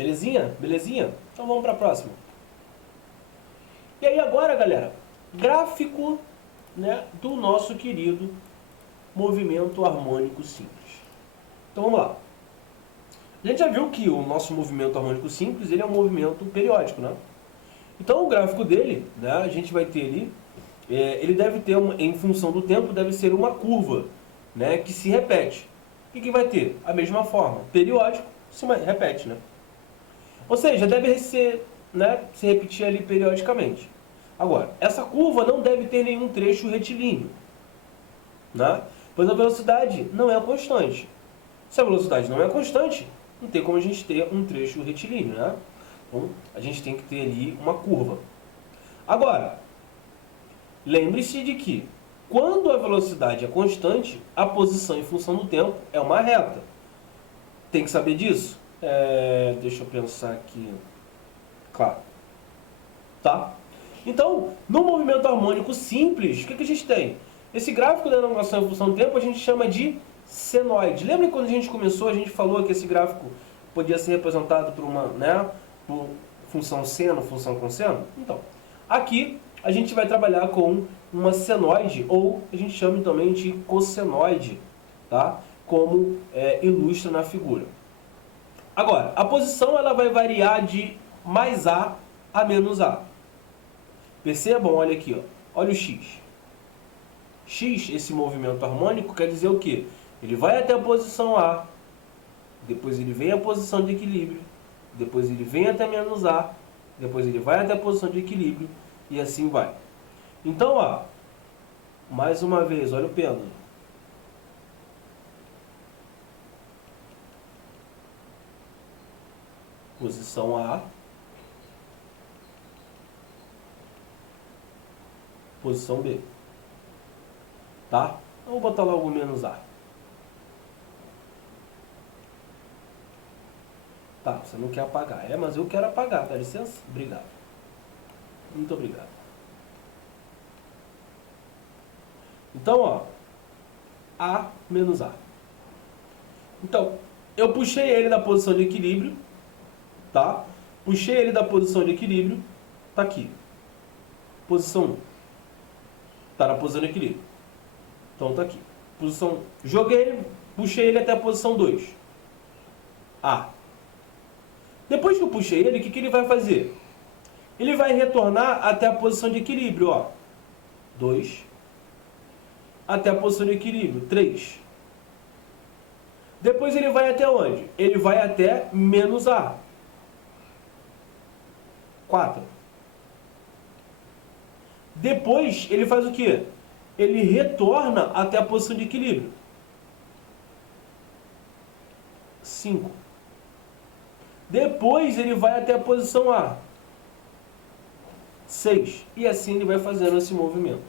Belezinha? Belezinha? Então vamos para a próxima. E aí agora, galera, gráfico, né, do nosso querido movimento harmônico simples. Então vamos lá. A gente já viu que o nosso movimento harmônico simples ele é um movimento periódico, né? Então o gráfico dele, né, a gente vai ter ali, ele deve ter, em função do tempo, deve ser uma curva, né, que se repete. E que vai ter a mesma forma, periódico, se repete, né? Ou seja, deve ser, né, se repetir ali periodicamente. Agora, essa curva não deve ter nenhum trecho retilíneo, né? Pois a velocidade não é constante. Se a velocidade não é constante, não tem como a gente ter um trecho retilíneo, né? Então, a gente tem que ter ali uma curva. Agora, lembre-se de que, quando a velocidade é constante, a posição em função do tempo é uma reta. Tem que saber disso? Deixa eu pensar aqui. Claro. Tá? Então, no movimento harmônico simples, o que a gente tem? Esse gráfico da elongação em função do tempo a gente chama de senoide. Lembra que quando a gente começou, a gente falou que esse gráfico podia ser representado por uma, né, por função seno, função cosseno? Então, aqui a gente vai trabalhar com uma senoide, ou a gente chama também de cossenoide, tá? Como ilustra na figura. Agora, a posição ela vai variar de mais A a menos A. Percebam, olha aqui, ó. Olha o X. X, esse movimento harmônico, quer dizer o quê? Ele vai até a posição A, depois ele vem à posição de equilíbrio, depois ele vem até menos A, depois ele vai até a posição de equilíbrio, e assim vai. Então, ó, mais uma vez, olha o pêndulo. Posição A, posição B. Tá? Então, vou botar logo menos A. Tá, você não quer apagar. Mas eu quero apagar, dá licença? Obrigado. Muito obrigado. Então, ó, A menos A. Então, eu puxei ele da posição de equilíbrio, tá? Puxei ele da posição de equilíbrio, tá aqui. Posição 1. Tá na posição de equilíbrio. Então tá aqui. Posição, joguei ele, puxei ele até a posição 2. A. Depois que eu puxei ele, o que ele vai fazer? Ele vai retornar até a posição de equilíbrio, ó. 2. Até a posição de equilíbrio, 3. Depois ele vai até onde? Ele vai até menos A. 4. Depois ele faz o quê? Ele retorna até a posição de equilíbrio. 5. Depois ele vai até a posição A. 6. E assim ele vai fazendo esse movimento.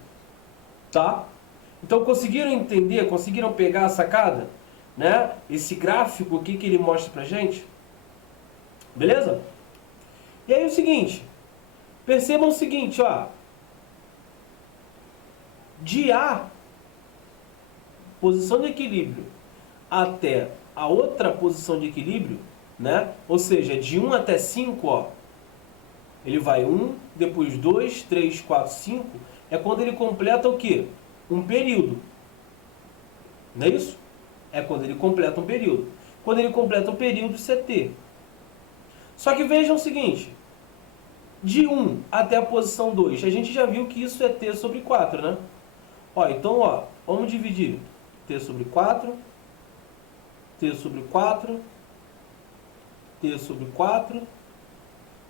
Tá? Então conseguiram entender? Conseguiram pegar a sacada? Né? Esse gráfico aqui que ele mostra pra gente? Beleza? E aí o seguinte. Percebam o seguinte, ó. De A, posição de equilíbrio, até a outra posição de equilíbrio, né? Ou seja, de 1 até 5, ó, ele vai 1, depois 2, 3, 4, 5, é quando ele completa o quê? Um período. Não é isso? É quando ele completa um período. Quando ele completa um período, isso é T. Só que vejam o seguinte, de 1 até a posição 2, a gente já viu que isso é T sobre 4, né? Ó, então, ó, vamos dividir T sobre 4, T sobre 4, T sobre 4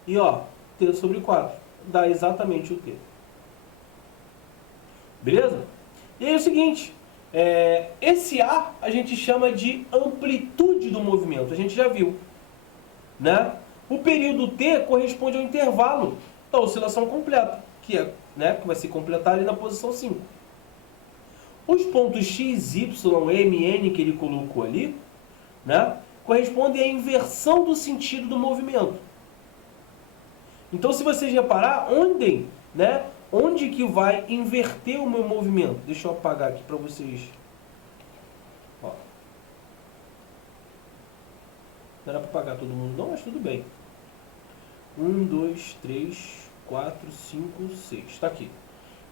e, ó, T sobre 4. Dá exatamente o T. Beleza? E aí é o seguinte, esse A a gente chama de amplitude do movimento, a gente já viu, né? O período T corresponde ao intervalo da oscilação completa, que vai se completar ali na posição 5. Os pontos x, y, m, n que ele colocou ali, né, correspondem à inversão do sentido do movimento. Então, se vocês reparar, onde que vai inverter o meu movimento? Deixa eu apagar aqui para vocês. Ó. Não era para pagar todo mundo não, mas tudo bem. 1, 2, 3, 4, 5, 6. Está aqui.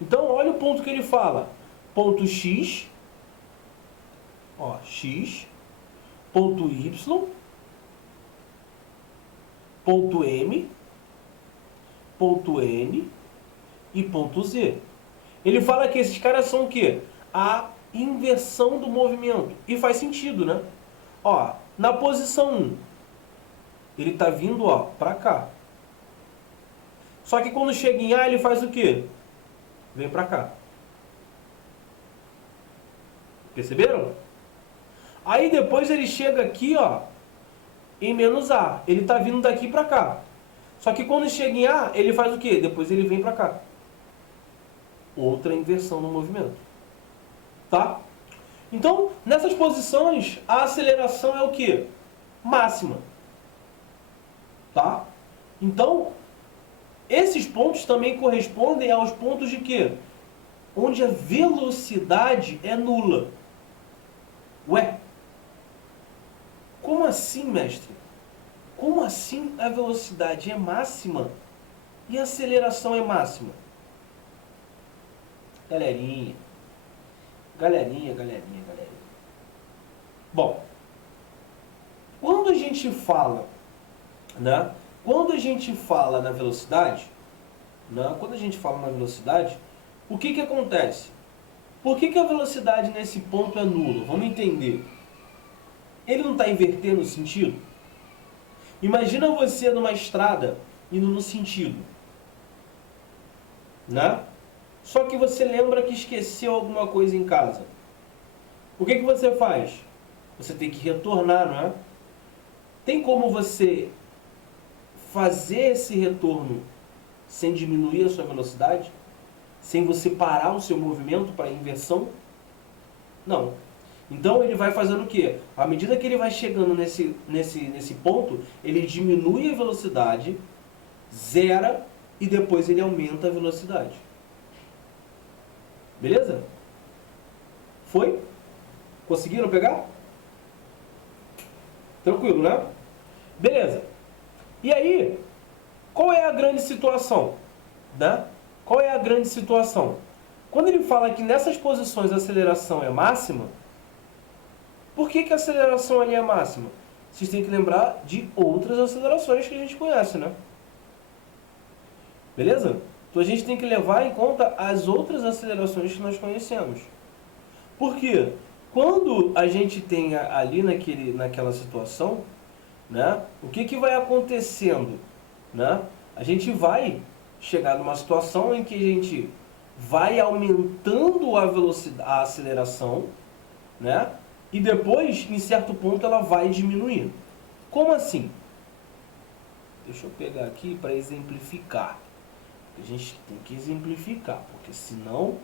Então, olha o ponto que ele fala. Ponto X, ó, X, ponto Y, ponto M, ponto N e ponto Z. Ele fala que esses caras são o quê? A inversão do movimento. E faz sentido, né? Ó, na posição 1, ele está vindo, ó, para cá. Só que quando chega em A, ele faz o quê? Vem para cá. Perceberam? Aí depois ele chega aqui, ó, em menos A. Ele está vindo daqui para cá. Só que quando chega em A, ele faz o quê? Depois ele vem para cá. Outra inversão no movimento. Tá? Então, nessas posições, a aceleração é o quê? Máxima. Tá? Então, esses pontos também correspondem aos pontos de quê? Onde a velocidade é nula. Ué? Como assim, mestre? Como assim a velocidade é máxima e a aceleração é máxima? Galerinha. Bom, quando a gente fala, né? Quando a gente fala na velocidade, né? Quando a gente fala na velocidade, o que que acontece? Por que que a velocidade nesse ponto é nula? Vamos entender. Ele não está invertendo o sentido? Imagina você numa estrada indo no sentido, né? Só que você lembra que esqueceu alguma coisa em casa. O que que você faz? Você tem que retornar, não é? Tem como você fazer esse retorno sem diminuir a sua velocidade? Sem você parar o seu movimento para a inversão? Não. Então ele vai fazendo o quê? À medida que ele vai chegando nesse ponto, ele diminui a velocidade, zera e depois ele aumenta a velocidade. Beleza? Foi? Conseguiram pegar? Tranquilo, né? Beleza. E aí, qual é a grande situação? Né? Qual é a grande situação? Quando ele fala que nessas posições a aceleração é máxima, por que que a aceleração ali é máxima? Vocês têm que lembrar de outras acelerações que a gente conhece, né? Beleza? Então a gente tem que levar em conta as outras acelerações que nós conhecemos. Por quê? Quando a gente tem ali naquela situação, né, o que que vai acontecendo? Né? A gente vai chegar numa situação em que a gente vai aumentando a velocidade, a aceleração, né? E depois, em certo ponto, ela vai diminuindo. Como assim? Deixa eu pegar aqui para exemplificar. A gente tem que exemplificar, porque senão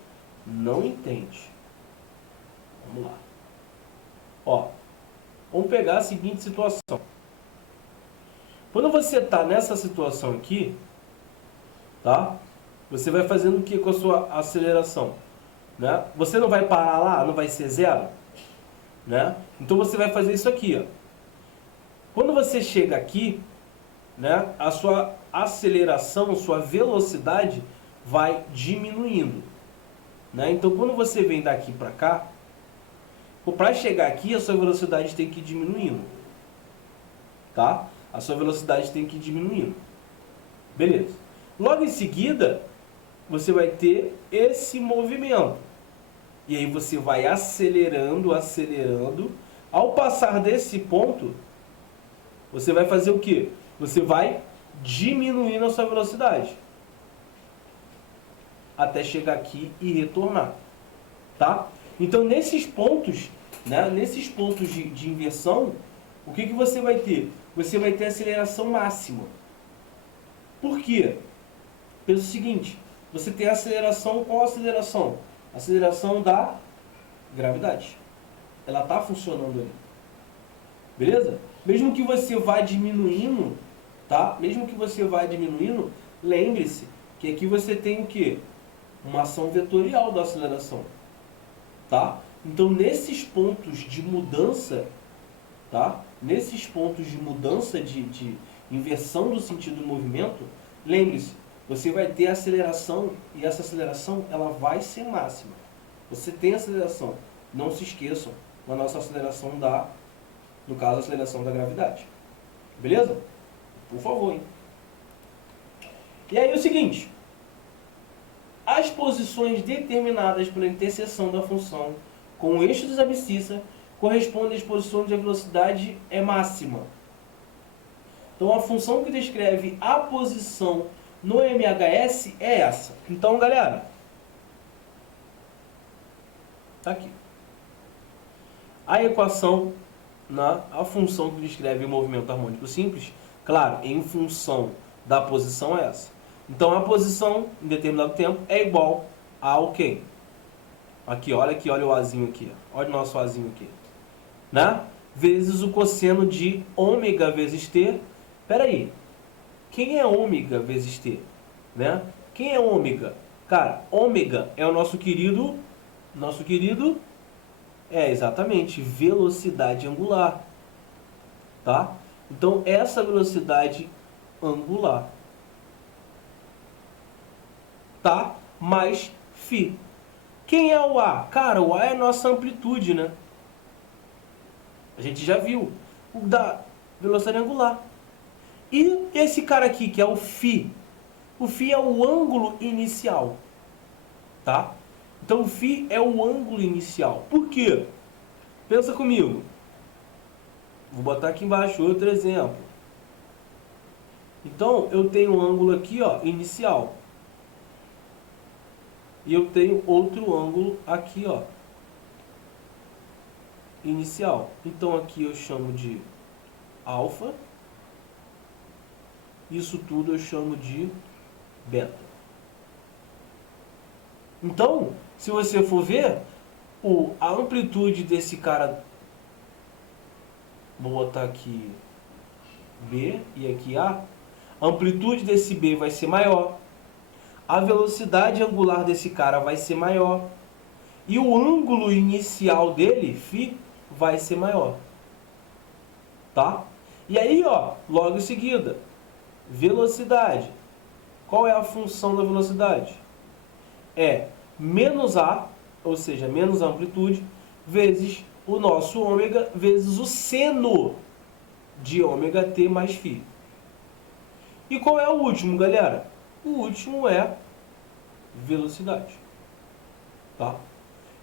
não entende. Vamos lá. Ó, vamos pegar a seguinte situação. Quando você está nessa situação aqui, tá? Você vai fazendo o que com a sua aceleração? Né? Você não vai parar lá, não vai ser zero? Né? Então você vai fazer isso aqui, ó. Quando você chega aqui, né, a sua aceleração, sua velocidade vai diminuindo, né? Então quando você vem daqui para cá, para chegar aqui a sua velocidade tem que ir diminuindo, tá? A sua velocidade tem que ir diminuindo, beleza? Logo em seguida você vai ter esse movimento. E aí você vai acelerando, acelerando. Ao passar desse ponto, você vai fazer o quê? Você vai diminuindo a sua velocidade. Até chegar aqui e retornar. Tá? Então, nesses pontos, né, nesses pontos de inversão, o que que você vai ter? Você vai ter aceleração máxima. Por quê? Pelo seguinte, você tem aceleração, qual aceleração? Aceleração da gravidade. Ela está funcionando ali. Beleza? Mesmo que você vá diminuindo, tá? Mesmo que você vá diminuindo, lembre-se que aqui você tem o quê? Uma ação vetorial da aceleração. Tá? Então, nesses pontos de mudança, tá? nesses pontos de mudança, de inversão do sentido do movimento, lembre-se, você vai ter aceleração e essa aceleração ela vai ser máxima. Você tem aceleração, não se esqueçam da nossa aceleração no caso, a aceleração da gravidade. Beleza? Por favor, hein? E aí é o seguinte, as posições determinadas pela interseção da função com o eixo das abscissas correspondem às posições onde a velocidade é máxima. Então a função que descreve a posição no MHS é essa. Então, galera, tá aqui. A equação, a função que descreve o movimento harmônico simples, claro, em função da posição é essa. Então a posição em determinado tempo é igual ao quê? Aqui, olha o Azinho aqui. Olha o nosso Azinho aqui. Né? Vezes o cosseno de ômega vezes T. Espera aí. Quem é ômega vezes T? Né? Quem é ômega? Cara, ômega é o nosso querido, exatamente, velocidade angular. Tá? Então, essa velocidade angular. Tá? Mais φ. Quem é o A? Cara, o A é a nossa amplitude, né? A gente já viu. O da velocidade angular. E esse cara aqui, que é o φ. O φ é o ângulo inicial. Tá? Então, o φ é o ângulo inicial. Por quê? Pensa comigo. Vou botar aqui embaixo outro exemplo. Então, eu tenho um ângulo aqui, ó, inicial. E eu tenho outro ângulo aqui, ó, inicial. Então, aqui eu chamo de alfa. Isso tudo eu chamo de beta. Então, se você for ver, a amplitude desse cara, vou botar aqui B e aqui A, a amplitude desse B vai ser maior, a velocidade angular desse cara vai ser maior, e o ângulo inicial dele, φ, vai ser maior. Tá? E aí, ó, logo em seguida, velocidade. Qual é a função da velocidade? É menos A, ou seja, menos a amplitude, vezes o nosso ômega, vezes o seno de ômega t mais φ. E qual é o último, galera? O último é velocidade. Tá?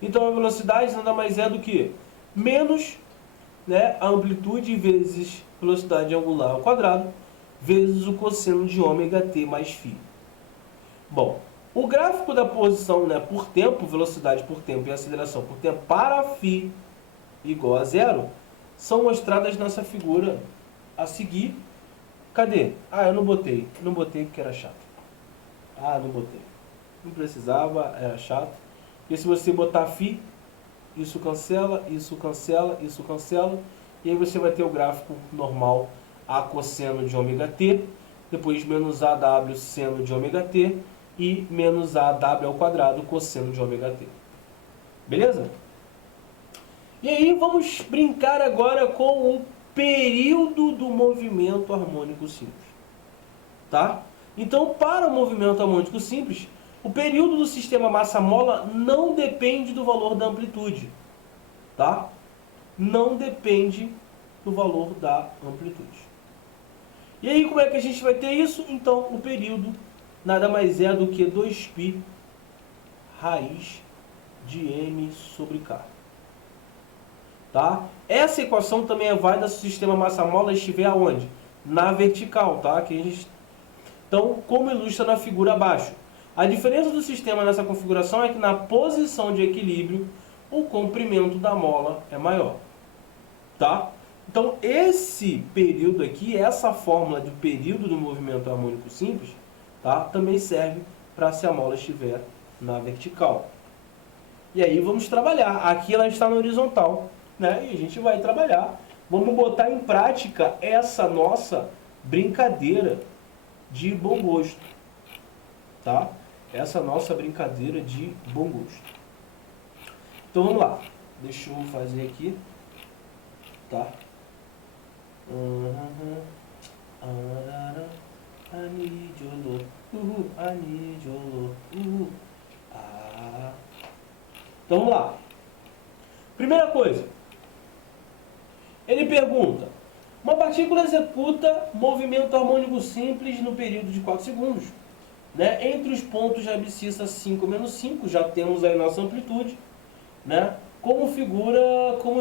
Então a velocidade nada mais é do que menos, né, a amplitude vezes velocidade angular ao quadrado, vezes o cosseno de ômega t mais φ. Bom, o gráfico da posição, né, por tempo, velocidade por tempo e aceleração por tempo para φ igual a zero, são mostradas nessa figura a seguir. Cadê? Ah, eu não botei porque era chato. Ah, não botei. Não precisava, era chato. Porque se você botar φ, isso cancela, isso cancela, isso cancela. E aí você vai ter o gráfico normal A cosseno de ômega t, depois menos AW seno de ômega t e menos AW ao quadrado cosseno de ômega t. Beleza? E aí vamos brincar agora com o período do movimento harmônico simples. Tá? Então, para o movimento harmônico simples, o período do sistema massa-mola não depende do valor da amplitude. Tá? Não depende do valor da amplitude. E aí, como é que a gente vai ter isso? Então, o período nada mais é do que 2π raiz de m sobre k. Tá? Essa equação também é válida se o sistema massa-mola estiver aonde? Na vertical, tá? Que a gente... Então, como ilustra na figura abaixo. A diferença do sistema nessa configuração é que na posição de equilíbrio, o comprimento da mola é maior. Tá? Então, esse período aqui, essa fórmula de período do movimento harmônico simples, tá? Também serve para se a mola estiver na vertical. E aí vamos trabalhar. Aqui ela está na horizontal, né? E a gente vai trabalhar. Vamos botar em prática essa nossa brincadeira de bom gosto. Tá? Essa nossa brincadeira de bom gosto. Então vamos lá. Deixa eu fazer aqui. Tá? I need your love. I need your love. Então vamos lá. Primeira coisa. Ele pergunta: uma partícula executa movimento harmônico simples no período de 4 segundos. Né? Entre os pontos de abscissa 5 menos 5, já temos aí nossa amplitude. Né? Como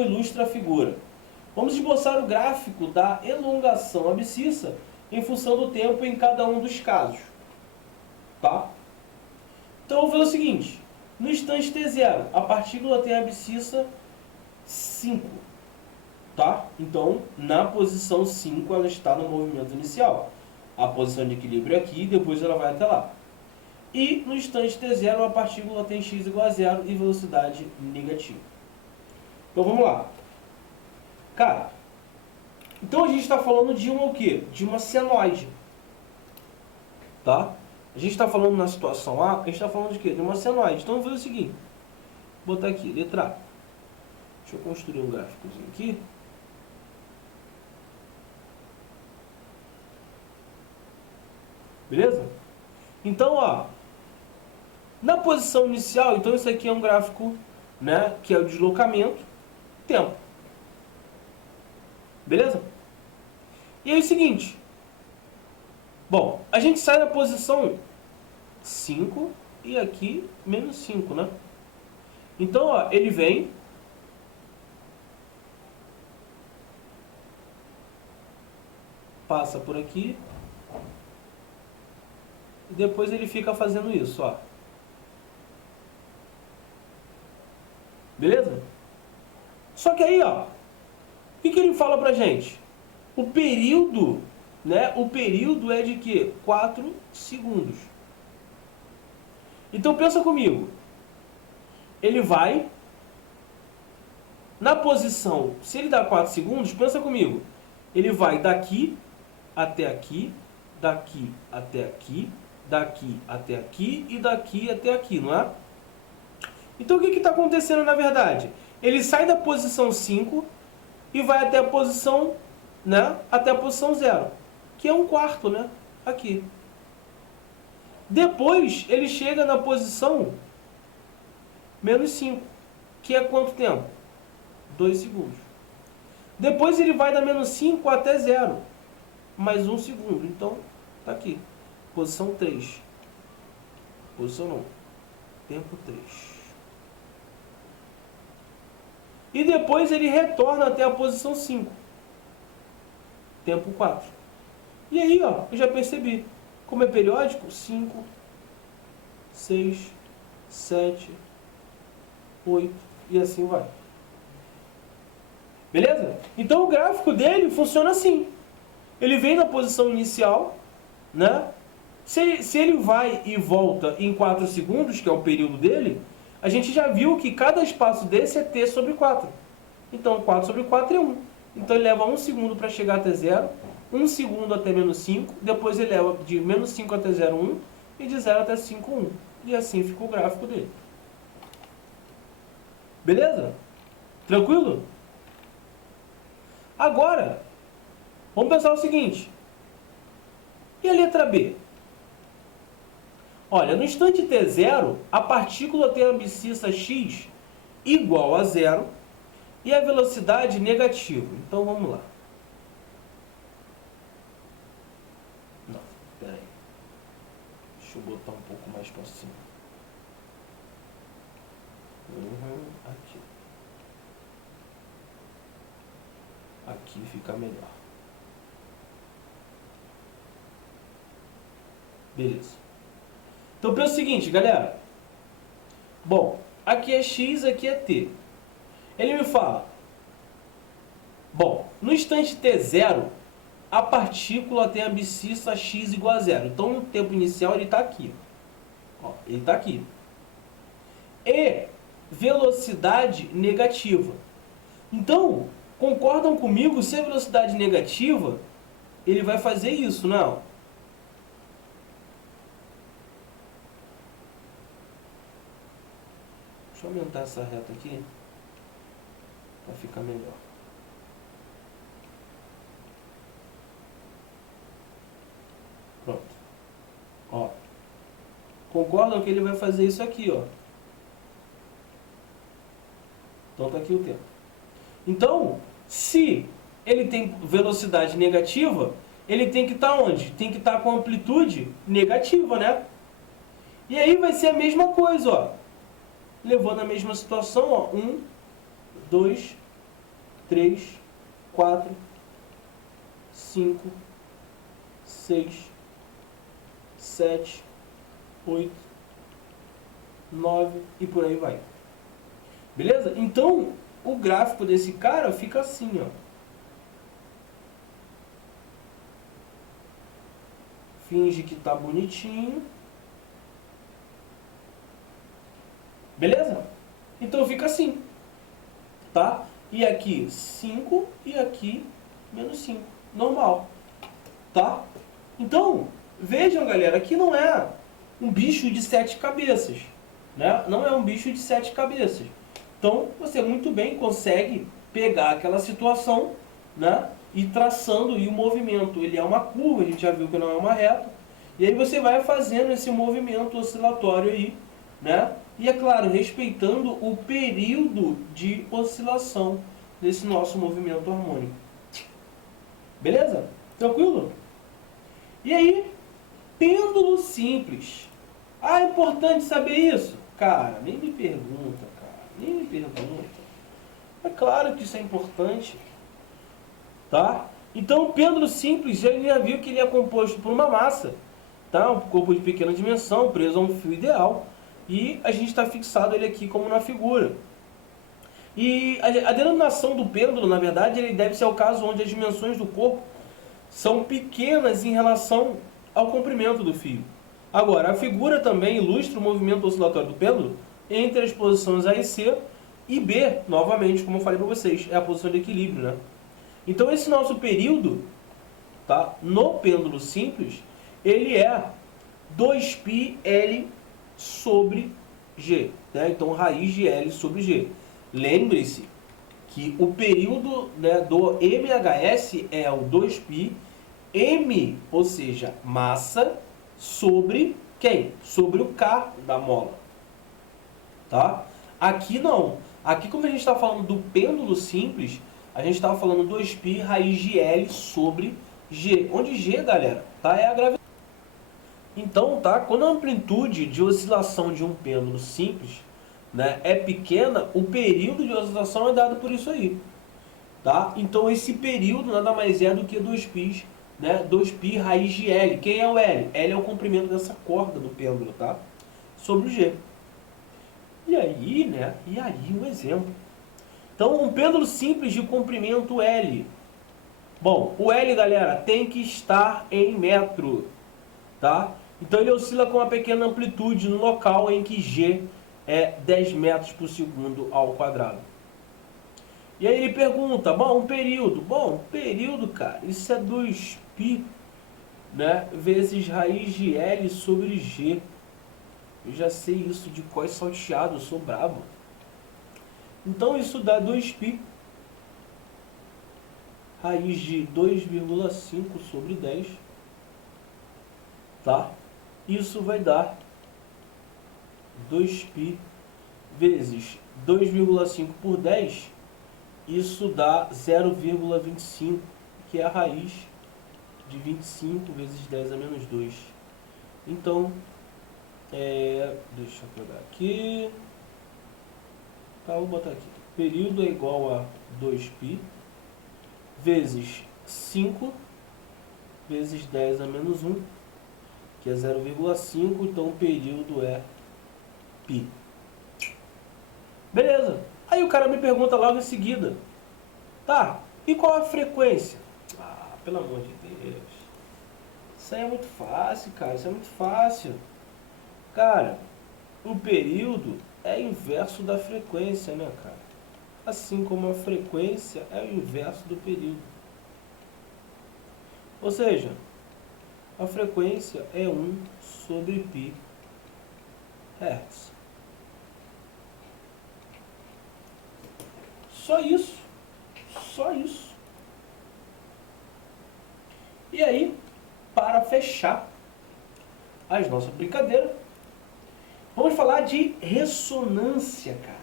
ilustra a figura. Vamos esboçar o gráfico da elongação abscissa em função do tempo em cada um dos casos. Tá? Então vamos ver o seguinte. No instante t0, a partícula tem a abscissa 5. Tá? Então, na posição 5, ela está no movimento inicial. A posição de equilíbrio é aqui e depois ela vai até lá. E no instante t0, a partícula tem x igual a 0 e velocidade negativa. Então vamos lá. Cara, então a gente está falando de uma o quê? De uma senoide. Tá? A gente está falando na situação A, a gente está falando de quê? De uma senoide. Então vamos fazer o seguinte. Vou botar aqui, letra A. Deixa eu construir um gráficozinho aqui. Beleza? Então, ó, na posição inicial, então isso aqui é um gráfico, né, que é o deslocamento, tempo. Beleza? E aí é o seguinte. Bom, a gente sai da posição 5 e aqui menos 5, né? Então, ó, ele vem, passa por aqui, e depois ele fica fazendo isso, ó. Beleza? Só que aí, ó, o que ele fala pra gente? O período, né? O período é de quê? 4 segundos. Então pensa comigo. Ele vai na posição, se ele dá 4 segundos, pensa comigo. Ele vai daqui até aqui, daqui até aqui, daqui até aqui e daqui até aqui, não é? Então o que está acontecendo na verdade? Ele sai da posição 5 e vai até a posição, né? Até a posição 0, que é 1/4, né? Aqui. Depois ele chega na posição menos 5, que é quanto tempo? 2 segundos. Depois ele vai da menos 5 até 0, mais 1 segundo. Então, tá aqui. Posição 3. Posição não. Tempo 3. E depois ele retorna até a posição 5. Tempo 4. E aí, ó, eu já percebi. Como é periódico, 5, 6, 7, 8 e assim vai. Beleza? Então o gráfico dele funciona assim. Ele vem na posição inicial, né? Se ele vai e volta em 4 segundos, que é o período dele, a gente já viu que cada espaço desse é t sobre 4. Então 4 sobre 4 é 1. Então ele leva 1 segundo para chegar até 0, 1 segundo até menos 5, depois ele leva de menos 5 até 0, 1, e de 0 até 5, 1. E assim fica o gráfico dele. Beleza? Tranquilo? Agora, vamos pensar o seguinte. E a letra B? Olha, no instante t0, a partícula tem a abscissa x igual a 0 e a velocidade negativa. Então vamos lá. Não, peraí. Deixa eu botar um pouco mais para cima. Aqui. Aqui fica melhor. Beleza. Então pensa o seguinte, galera. Bom, aqui é x, aqui é t. Ele me fala. Bom, no instante t0, a partícula tem a abscissa x igual a 0. Então no tempo inicial ele está aqui. Ó, ele está aqui. E velocidade negativa. Então, concordam comigo, se a velocidade negativa, ele vai fazer isso, não? Deixa eu aumentar essa reta aqui, para ficar melhor. Concordam que ele vai fazer isso aqui, ó. Então tá aqui o tempo. Então, se ele tem velocidade negativa, ele tem que estar onde? Tem que estar com amplitude negativa, né? E aí vai ser a mesma coisa, ó. Levando a mesma situação, ó. 1, 2, 3, 4, 5, 6, 7, 8, 9 e por aí vai. Beleza? Então, o gráfico desse cara fica assim, ó. Finge que tá bonitinho. Beleza? Então fica assim. Tá? E aqui 5 e aqui menos 5. Normal. Tá? Então, vejam, galera, aqui não é um bicho de 7 cabeças. Né? Não é um bicho de 7 cabeças. Então, você muito bem consegue pegar aquela situação, né, e traçando e o movimento. Ele é uma curva, a gente já viu que não é uma reta. E aí você vai fazendo esse movimento oscilatório aí, né? E é claro, respeitando o período de oscilação desse nosso movimento harmônico. Beleza? Tranquilo? E aí, pêndulo simples. Ah, é importante saber isso? Cara, nem me pergunta, cara. Nem me pergunta. É claro que isso é importante. Tá? Então, o pêndulo simples, ele já viu que ele é composto por uma massa, tá? Um corpo de pequena dimensão, preso a um fio ideal. E a gente está fixado ele aqui como na figura. E a denominação do pêndulo, na verdade, ele deve ser o caso onde as dimensões do corpo são pequenas em relação ao comprimento do fio. Agora, a figura também ilustra o movimento oscilatório do pêndulo entre as posições A e C e B, novamente, como eu falei para vocês, é a posição de equilíbrio, né? Então, esse nosso período, tá, no pêndulo simples, ele é 2πL sobre G. Né? Então, raiz de L sobre G. Lembre-se que o período, né, do MHS é o 2π M, ou seja, massa, sobre quem? Sobre o K da mola. Tá? Aqui não. Aqui, como a gente está falando do pêndulo simples, a gente está falando 2π raiz de L sobre G. Onde G, galera, tá, é a gravidade. Então, tá, quando a amplitude de oscilação de um pêndulo simples, né, é pequena, o período de oscilação é dado por isso aí. Tá? Então, esse período nada mais é do que 2π, né, 2π raiz de L. Quem é o L? L é o comprimento dessa corda do pêndulo, tá? Sobre o G. E aí, né, um exemplo. Então, um pêndulo simples de comprimento L. Bom, o L, galera, tem que estar em metro, tá? Então, ele oscila com uma pequena amplitude no local em que G é 10 metros por segundo ao quadrado. E aí ele pergunta, bom, um período. Bom, período, cara, isso é 2π, né, vezes raiz de L sobre G. Eu já sei isso de cós salteado, eu sou brabo. Então, isso dá 2π raiz de 2,5 sobre 10. Tá? Isso vai dar 2π vezes 2,5 por 10. Isso dá 0,25, que é a raiz de 25 vezes 10 a menos 2. Então, deixa eu pegar aqui. Tá, vou botar aqui. Período é igual a 2π vezes 5 vezes 10 a menos 1, que é 0,5, então o período é π. Beleza. Aí o cara me pergunta logo em seguida, tá, e qual a frequência? Ah, pelo amor de Deus. Isso aí é muito fácil, cara, isso é muito fácil. Cara, o período é inverso da frequência, né, cara? Assim como a frequência é o inverso do período. Ou seja, a frequência é 1 sobre π Hz. Só isso. Só isso. E aí, para fechar as nossas brincadeiras, Vamos falar de ressonância, cara.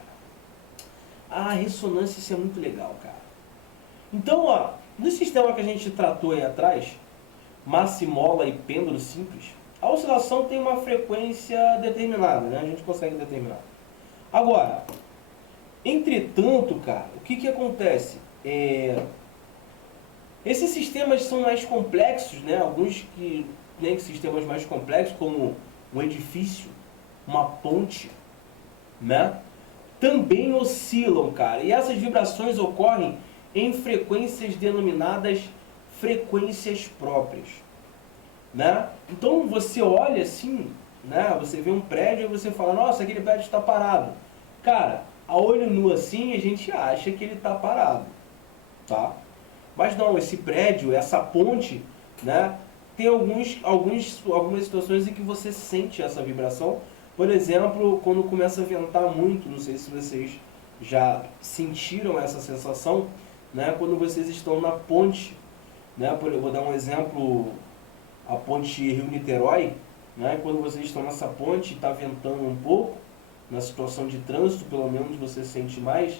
Ah, ressonância, isso é muito legal, cara. Então, ó, no sistema que a gente tratou aí atrás, massa e mola e pêndulo simples, a oscilação tem uma frequência determinada, né? A gente consegue determinar. Agora, entretanto, cara, o que acontece? Esses sistemas são mais complexos, né? Alguns que têm sistemas mais complexos, como um edifício, uma ponte, né? Também oscilam, cara. E essas vibrações ocorrem em frequências denominadas frequências próprias, né? Então você olha assim, né? Você vê um prédio e você fala, nossa, aquele prédio está parado. Cara, a olho nu assim a gente acha que ele está parado, tá? Mas não, esse prédio, essa ponte, né? Tem algumas situações em que você sente essa vibração. Por exemplo, quando começa a ventar muito, não sei se vocês já sentiram essa sensação, né? Quando vocês estão na ponte, né? Eu vou dar um exemplo, a ponte Rio-Niterói, né? Quando vocês estão nessa ponte e está ventando um pouco, na situação de trânsito, pelo menos você sente mais,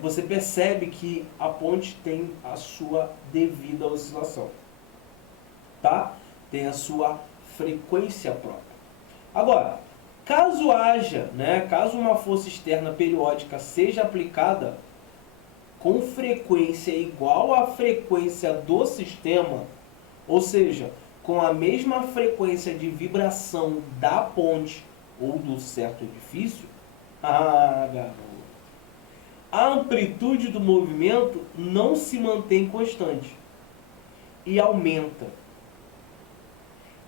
você percebe que a ponte tem a sua devida oscilação, tá? Tem a sua frequência própria. Agora, caso haja, né, caso uma força externa periódica seja aplicada com frequência igual à frequência do sistema, ou seja, com a mesma frequência de vibração da ponte ou do certo edifício, garoto, a amplitude do movimento não se mantém constante e aumenta.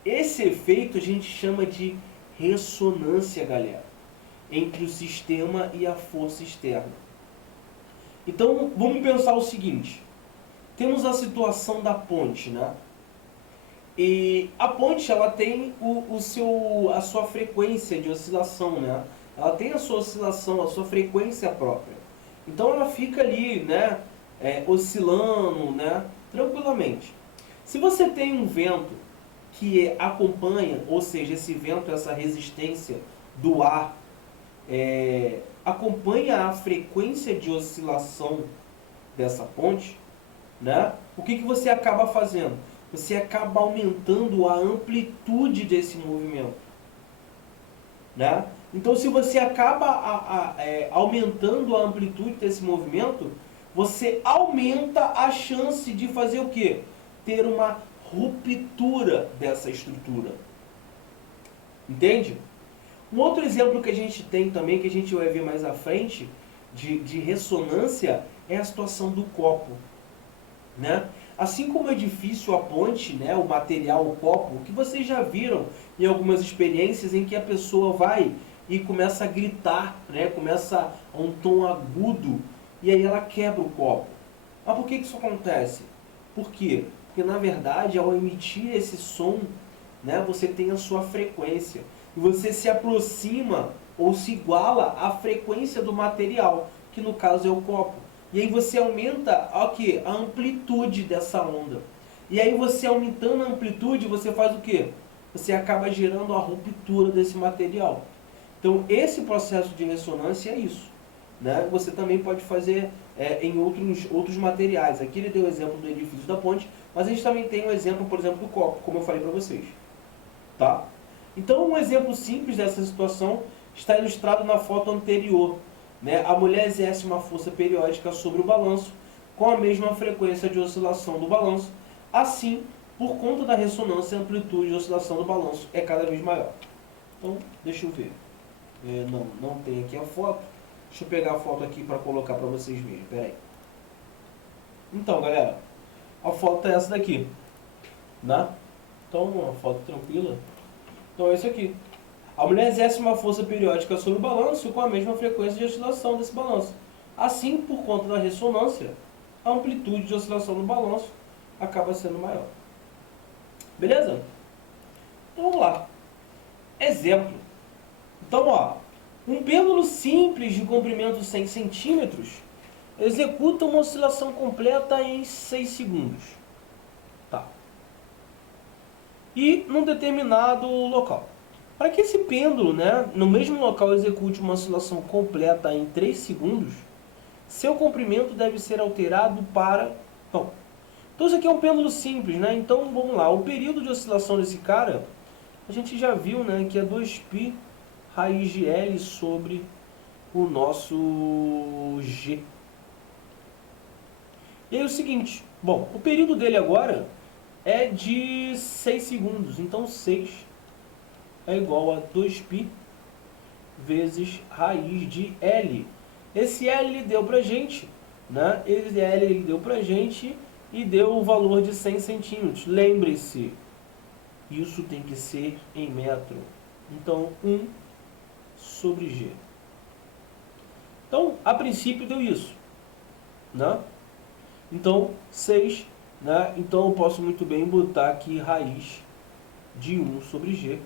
Esse efeito a gente chama de ressonância, galera, entre o sistema e a força externa. Então, vamos pensar o seguinte. Temos a situação da ponte, né? E a ponte, ela tem a sua frequência de oscilação, né? Ela tem a sua oscilação, a sua frequência própria. Então, ela fica ali, né? Oscilando, né? Tranquilamente. Se você tem um vento que acompanha, ou seja, esse vento, essa resistência do ar, acompanha a frequência de oscilação dessa ponte, né? O que você acaba fazendo? Você acaba aumentando a amplitude desse movimento, né? Então, se você acaba aumentando a amplitude desse movimento, você aumenta a chance de fazer o quê? Ter uma ruptura dessa estrutura. Entende? Um outro exemplo que a gente tem também, que a gente vai ver mais à frente, de ressonância, é a situação do copo, né? Assim como o edifício, a ponte, né, o material, o copo, que vocês já viram em algumas experiências em que a pessoa vai e começa a gritar, né, começa a um tom agudo, e aí ela quebra o copo. Mas por que isso acontece? Por quê? Porque na verdade, ao emitir esse som, né, você tem a sua frequência. E você se aproxima ou se iguala à frequência do material, que no caso é o copo. E aí você aumenta aqui, a amplitude dessa onda. E aí você aumentando a amplitude, você faz o quê? Você acaba gerando a ruptura desse material. Então esse processo de ressonância é isso, né? Você também pode fazer em outros materiais. Aqui ele deu o exemplo do edifício da ponte, mas a gente também tem o exemplo, por exemplo, do copo, como eu falei para vocês. Tá? Então um exemplo simples dessa situação está ilustrado na foto anterior. Né? A mulher exerce uma força periódica sobre o balanço com a mesma frequência de oscilação do balanço. Assim, por conta da ressonância, a amplitude de oscilação do balanço é cada vez maior. Então, deixa eu ver. Não tem aqui a foto. Deixa eu pegar a foto aqui para colocar para vocês verem. Pera aí. Então, galera, a foto é essa daqui. Né? Então, uma foto tranquila. Então, é isso aqui. A mulher exerce uma força periódica sobre o balanço com a mesma frequência de oscilação desse balanço. Assim, por conta da ressonância, a amplitude de oscilação do balanço acaba sendo maior. Beleza? Então, vamos lá. Exemplo. Então, ó, um pêndulo simples de comprimento 100 centímetros executa uma oscilação completa em 6 segundos. Tá. E num determinado local. Para que esse pêndulo, né, no mesmo local execute uma oscilação completa em 3 segundos, seu comprimento deve ser alterado para... Bom, então isso aqui é um pêndulo simples, né? Então vamos lá, o período de oscilação desse cara, a gente já viu, né, que é 2π raiz de L sobre o nosso G. E aí o seguinte, bom, o período dele agora é de 6 segundos, então 6 é igual a 2π vezes raiz de L. Esse L deu pra gente, né? Esse L deu pra gente e deu o valor de 100 centímetros. Lembre-se, isso tem que ser em metro. Então, 1 sobre G. Então, a princípio deu isso, né? Então, 6, né? Então eu posso muito bem botar aqui raiz de 1 sobre G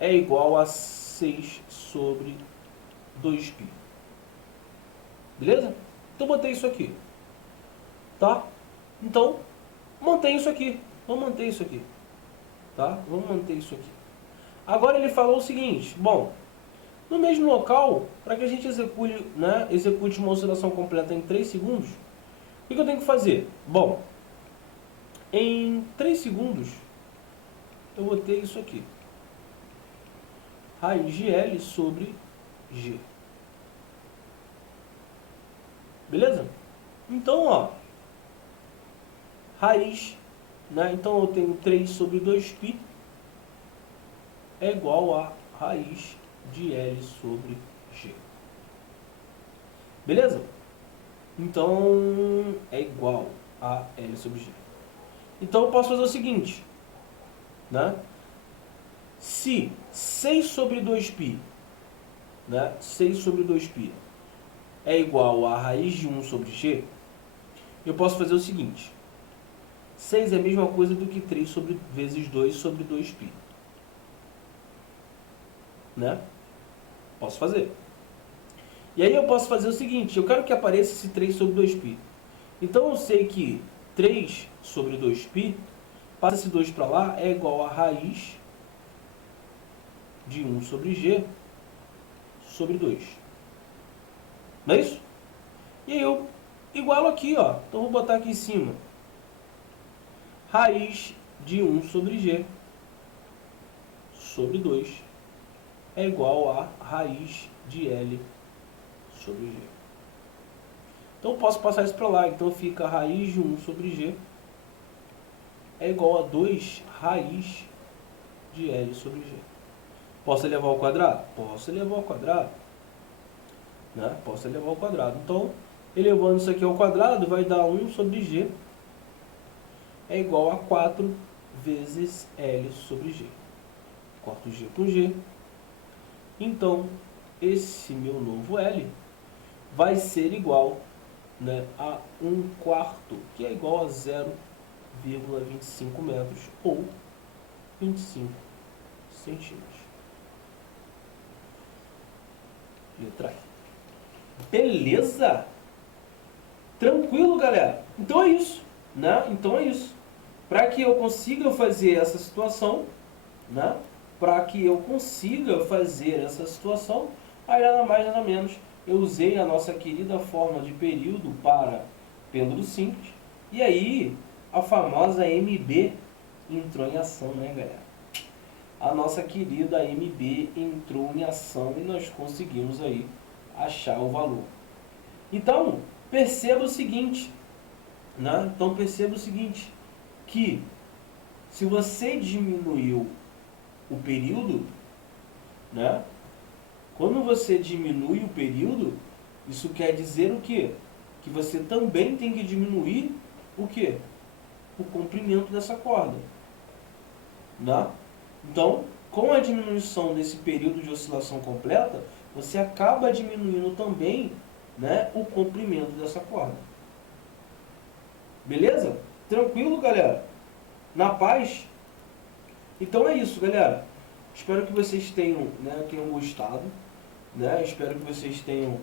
é igual a 6 sobre 2π. Beleza? Então botei isso aqui. Tá? Então, mantém isso aqui. Vamos manter isso aqui. Tá? Vamos manter isso aqui. Agora ele falou o seguinte. Bom, no mesmo local, para que a gente execute, né, execute uma oscilação completa em 3 segundos, o que eu tenho que fazer? Bom, em 3 segundos, eu botei isso aqui. Raiz de L sobre G. Beleza? Então, ó, raiz, né? Então eu tenho 3 sobre 2π é igual a raiz de L sobre G. Beleza? Então, é igual a L sobre G. Então eu posso fazer o seguinte, né? Se 6 sobre 2π, né? 6 sobre 2π é igual a raiz de 1 sobre G, eu posso fazer o seguinte. 6 é a mesma coisa do que 3 sobre, vezes 2 sobre 2π. Né? Posso fazer. E aí eu posso fazer o seguinte. Eu quero que apareça esse 3 sobre 2π. Então eu sei que 3 sobre 2π, passa esse 2 para lá, é igual a raiz de 1 sobre G sobre 2. Não é isso? E aí eu igualo aqui, ó. Então eu vou botar aqui em cima. Raiz de 1 sobre G sobre 2 é igual a raiz de L sobre G. Então eu posso passar isso para lá. Então fica raiz de 1 sobre G é igual a 2 raiz de L sobre G. Posso elevar ao quadrado? Posso elevar ao quadrado. Né? Posso elevar ao quadrado. Então, elevando isso aqui ao quadrado, vai dar 1 sobre G é igual a 4 vezes L sobre G. Corto G com G. Então, esse meu novo L vai ser igual, né, a 1/4, que é igual a 0,25 metros ou 25 centímetros. Letra I. Beleza? Tranquilo, galera? Então é isso, né? Então é isso. Para que eu consiga fazer essa situação, né? Para que eu consiga fazer essa situação, aí nada mais nada menos, eu usei a nossa querida fórmula de período para pêndulo simples, e aí a famosa MB entrou em ação, né, galera? A nossa querida MB entrou em ação e nós conseguimos aí achar o valor. Então, perceba o seguinte, né? Então perceba o seguinte, que se você diminuiu o período, né? Quando você diminui o período, isso quer dizer o quê? Que você também tem que diminuir o quê? O comprimento dessa corda, né? Então, com a diminuição desse período de oscilação completa, você acaba diminuindo também, né, o comprimento dessa corda. Beleza? Tranquilo, galera? Na paz? Então é isso, galera. Espero que vocês tenham gostado, né? Espero que vocês tenham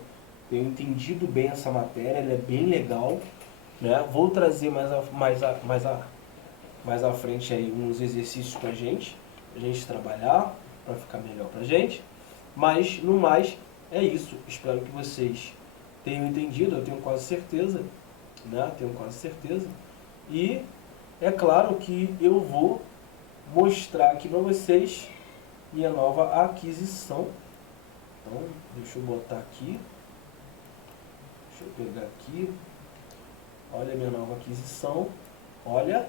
entendido bem essa matéria. Ela é bem legal, né? Vou trazer mais à frente aí uns exercícios com a gente trabalhar para ficar melhor pra gente. Mas no mais é isso. Espero que vocês tenham entendido, eu tenho quase certeza, né? Tenho quase certeza. E é claro que eu vou mostrar aqui para vocês minha nova aquisição. Então, deixa eu botar aqui. Deixa eu pegar aqui. Olha a minha nova aquisição. Olha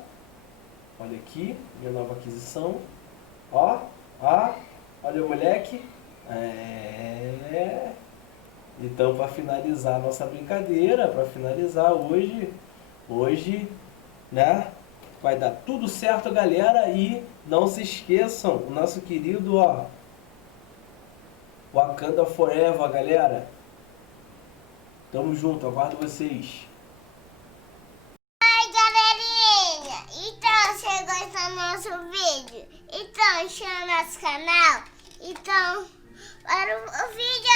aqui, minha nova aquisição. Ó, olha o moleque. Então, para finalizar a nossa brincadeira, para finalizar hoje, né, vai dar tudo certo, galera. E não se esqueçam, o nosso querido, Wakanda Forever, galera. Tamo junto, aguardo vocês. Oi, galerinha! Então, você gostou do nosso vídeo? Então, chama nosso canal. Então, para o vídeo